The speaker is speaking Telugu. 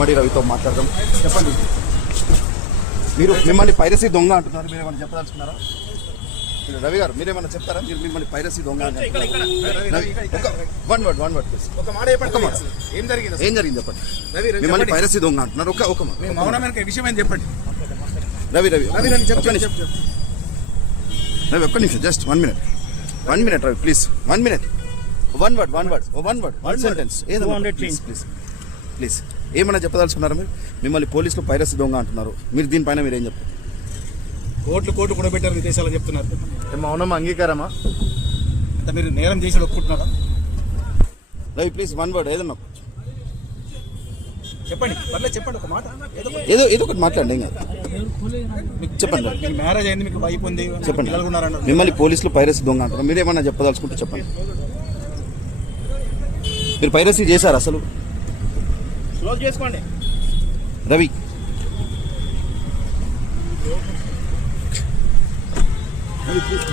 ఉమ్మడి రవితో మాట్లాడదాం. చెప్పండి, మీరు మిమ్మల్ని పైరసీ దొంగ అంటున్నారు, మీరు ఏమైనా చెప్పదలుచుకున్నారా? రవి గారు మీరేమన్నా చెప్తారా? మీరు మిమ్మల్ని పైరసీ దొంగ వన్ వర్డ్ ప్లీజ్. ఏం జరిగింది చెప్పండి. మిమ్మల్ని పైరసీ దొంగ అంటున్నారు. ఒక విషయం ఏం చెప్పండి. రవి ఒక్క నిమిషం, just 1 minute Ravi please. 1 minute, one word sentence please. ఏమన్నా చెప్పదలుచుకున్నారా? మీరు మిమ్మల్ని పోలీసులు పైరసీ దొంగ అంటున్నారు, మీరు దీనిపైన మీరు ఏం చెప్తారు? కోట్లు కూడబెట్టారు విదేశాలు చెప్తున్నారు. మౌనం అంగీకారమా? అంటే మీరు నేరం చేసి ఒప్పుకుంటున్నారా? రవి ప్లీజ్ 1 word ఏదన్నా చెప్పండి. పర్లేదు చెప్పండి, ఒక మాట ఏదో ఒకటి మాట్లాడండి. ఏం కాదు, చెప్పండి. మీకు మ్యారేజ్ అయింది, మీకు వైఫ్ ఉంది, చెప్పండి. మిమ్మల్ని పోలీసులు పైరసీ దొంగ అంటున్నారు, మీరు ఏమన్నా చెప్పదలుచుకుంటే చెప్పండి. మీరు పైరసీ చేశారు అసలు? క్లోజ్ చేసుకోండి. రవి ప్లీజ్.